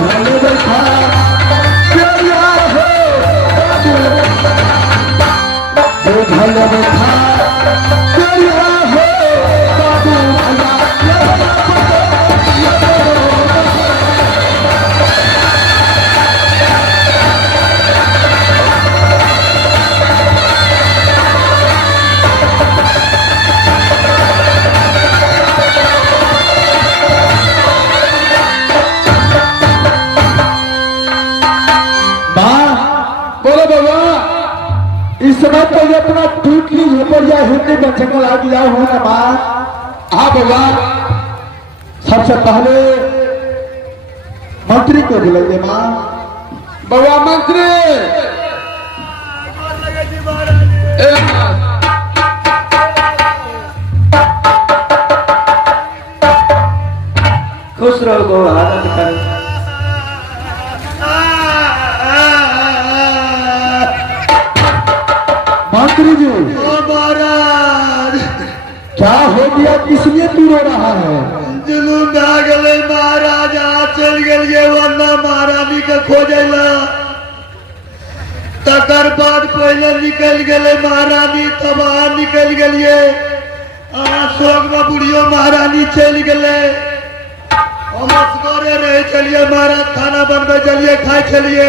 भले बैठा प्यारा हो बाबू भले बैठा प्यारा हो बाबू इस समय तो ये अपना टूटली झोपड़िया हिंदी में जंगल आ गया हूँ ना माँ। हाँ बाबा, सबसे पहले मंत्री को बुलाइए माँ। बाबा मंत्री खुश रहो गो आनंद करो। मंत्री जी महाराज क्या हो गया, किसलिए तू रो रहा है? जुलूम आ गए महाराज, आ चल गए वरना महारानी के खोजेला तकर बाद पहले निकल गए महारानी, तब आ निकल गए शोक में बुढ़ियो महारानी चल गए। हम असगरे रहे चलिए महाराज, खाना बनबे चलिए खाए चलिए,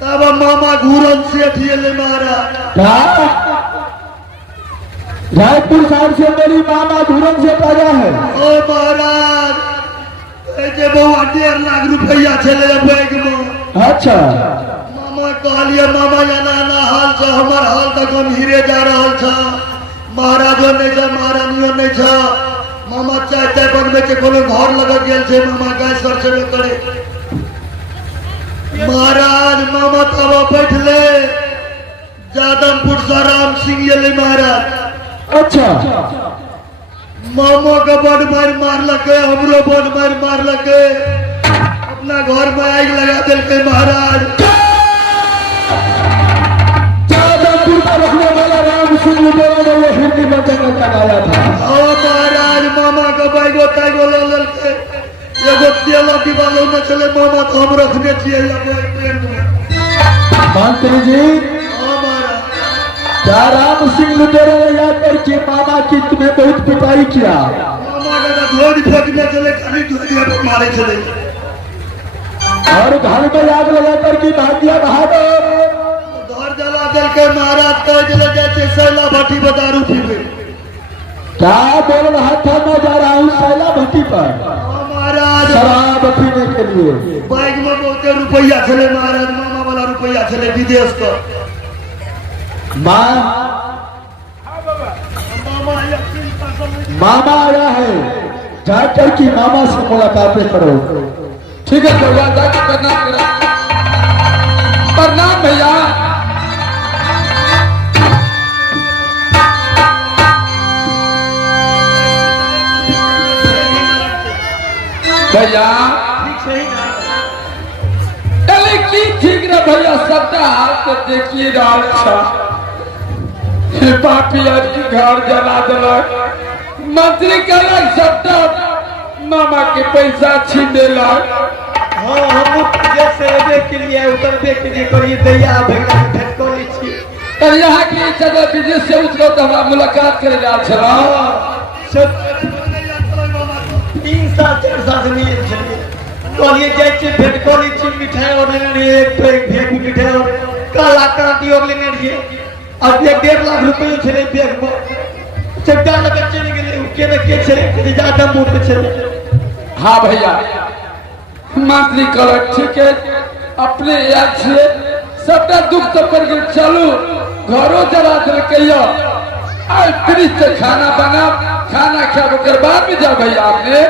तब मामा घूरन से ठिले महाराज। रायपुर साहब से मेरी मामा घूरन से ताजा है। ओ महाराज बहुत 1.5 लाख रुपया चले बैग में। अच्छा मामा कहलिए मामा जाना ना हाल छ, हमार हाल तक हम हीरे जा रहा छ, महाराजो नहीं छ महारानियों नहीं छ। मामा चाय चाय बनबे के कोनो घर लगा गेल छे, मामा गैस पर चले करे महाराज। मामा तब बैठले जादमपुर से राम सिंह ये महाराज। अच्छा मामा का बड़ मार मारलके, हमरो बड़ मार मारलके, अपना घर में आग लगा दिलके महाराज। जादमपुर का रखने वाला राम सिंह ने वो हिंदी में जंगल लगाया था। ओ महाराज मामा का बैगो तैगो ले ललके, एगो तेला दीवालों में चले मामा तो हम रखने चाहिए मंत्री जी। क्या राम सिंह लुटेरे याद करके मामा की तुम्हें बहुत पिटाई किया? मामा का धोड़ी फेंकने चले, खाली धोड़ी मारे चले और घर में आग लगा करके भाग दिया बहादुर। घर जला दिल के महाराज कह जले जाते सैला भट्टी पर दारू पीवे। क्या बोल रहा था? मैं जा रहा हूँ सैला भट्टी पर महाराज शराब पीने के लिए। बैग में बहुत रुपया चले महाराज, मामा वाला रुपया चले विदेश का। मामा आया है, जाकर की मामा से मुलाकातें करो। ठीक है भैया, जाकर प्रणाम करो। प्रणाम भैया। भैया ठीक ना भैया, सबका हाल तो देखिए रहा। पापी घर जला दिलक, मंत्री कहलक सबटा मामा के पैसा छीन देलक। हाँ हम जैसे के लिए उतरबे के लिए करिए दैया भैया भेंट कर ली छी। पर यहाँ के चलो विदेश से उतरो तो हमारा मुलाकात करे जा छला। 3 साल 4 साल से मिले छलिए, कहलिए जाय छी भेंट कर ली छी। मिठाई और लेने रहिए, एक भेंट मिठाई और काला क्रांति और लेने रहिए। अब 1.5 लाख रुपये चले बैग में, चट्टा लगा चले गए के न के चले ज्यादा मोटे चले। हाँ भैया, मंत्री कहलक ठीक है, अपने याद से सबटा दुख तो पर गए, चलू घरों जला दिलकैया, आज फ्रिज से खाना बना, खाना खाओ कर बाद में जाओ भैया। आपने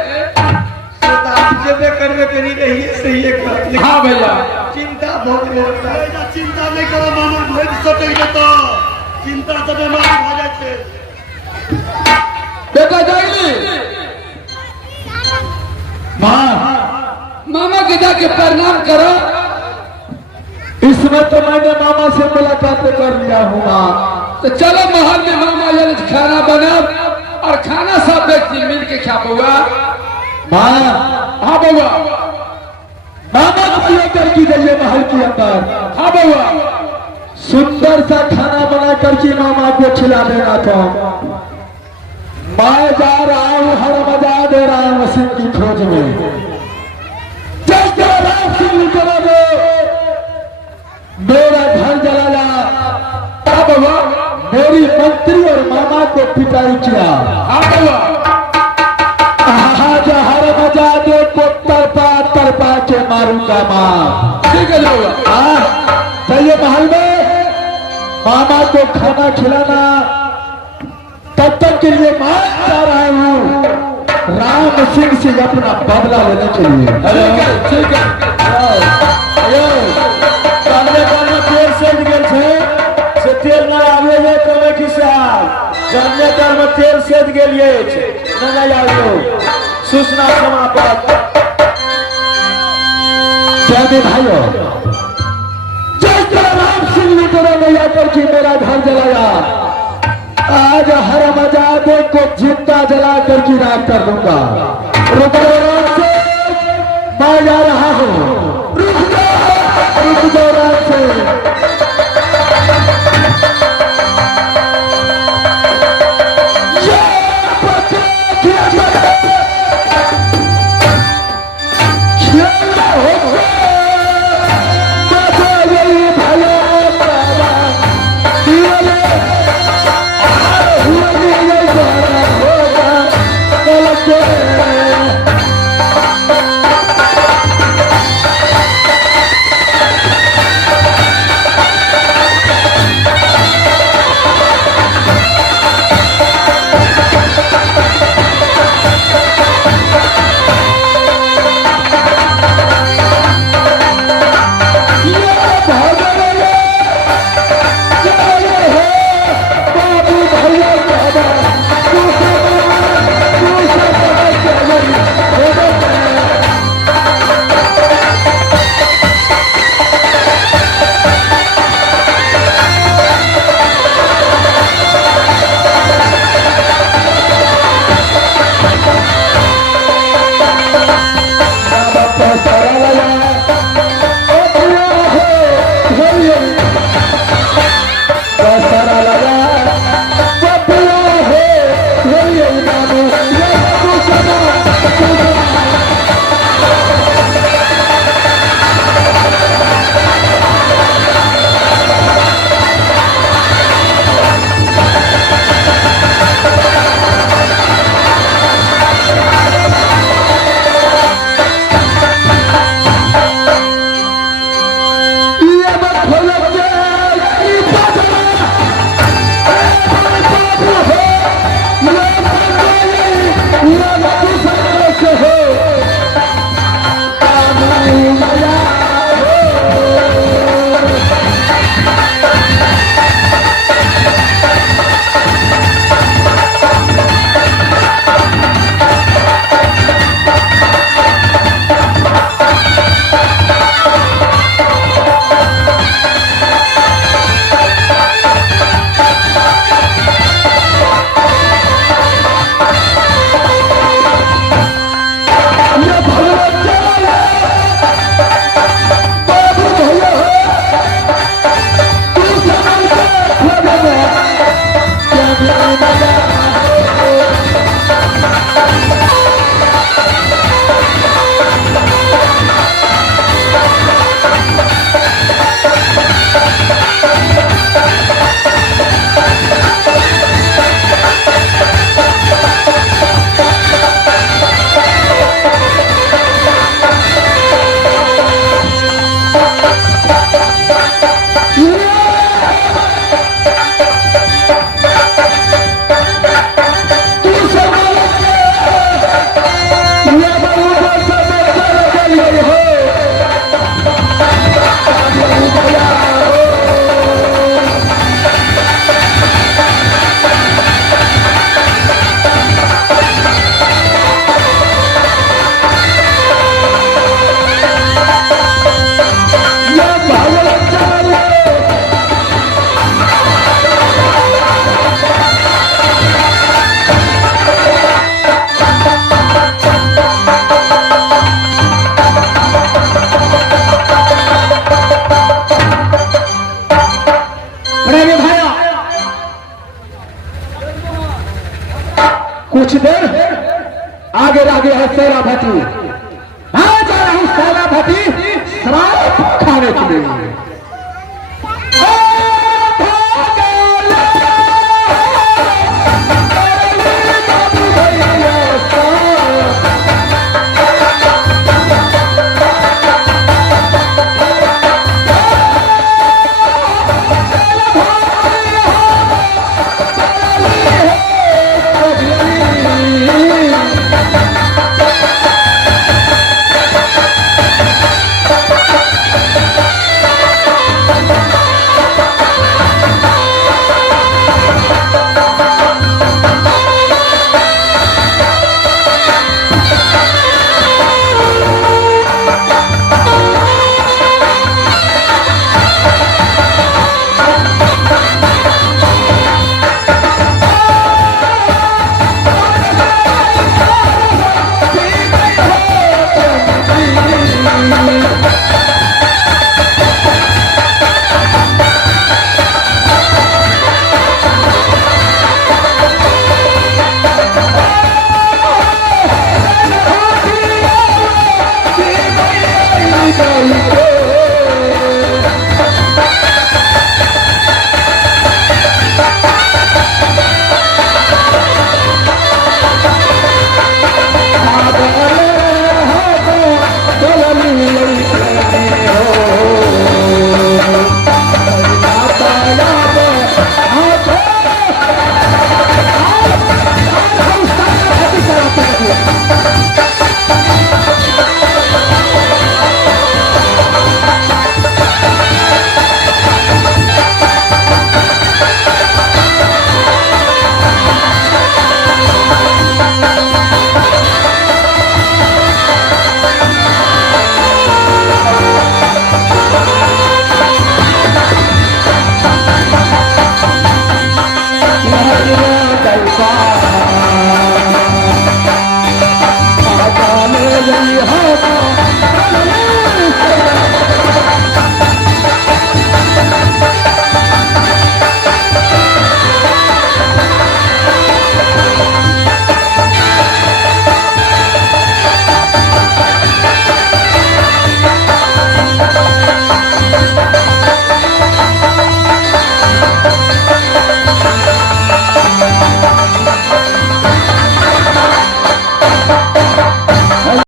करवे करी रही सही है। हाँ भैया, चिंता बहुत होता है, चिंता नहीं करो मामा, भेज सके तो चिंता से बीमार हो जाते। बेटा जाइए मामा के जाके प्रणाम करो। इसमें तो मैंने मामा से मुलाकात कर लिया हूँ माँ। तो चलो महल में मामा यानी खाना बना और खाना सब व्यक्ति मिल के खा पौआ। माँ हाँ बउआ, मामा को लेकर की गई महल के अंदर। हाँ बउआ, सुंदर सा खाना बना करके मामा को खिला देना था। मैं जा रहा हूँ, हर मजा दे रहा हूँ सिंह की खोज में। जय जय राम सिंह जला दो, मेरा घर जलाया। हाँ बउआ, मेरी मंत्री और मामा को पिटाई किया। हाँ बउआ, आज हर मजा दे को तरपा तरपा के मारूंगा माँ। ठीक है बउआ। चाहिए महल में मामा को खाना खिलाना। तब तक के लिए मैं जा रहा हूँ राम सिंह से अपना बदला लेने के लिए। ठीक है, ठीक है। तेल सेज गेल छै से तेल न आवे है कमे किसान जनरेटर में तेल सेज गेलिए नहीं आयो। सूचना समाप्त। जय दे भाइयों, जय जय राम सिंह ने तेरा नैया करके मेरा घर जलाया। आज हर मजादे को जिंदा जला करके राख कर दूंगा। रुक जाओ राम सिंह, मैं जा रहा हूँ। रुक जाओ राम सिंह। कुछ देर आगे आगे है सेरा भट्टी। मैं जा रहा हूँ सेरा भट्टी शराब खाने के लिए।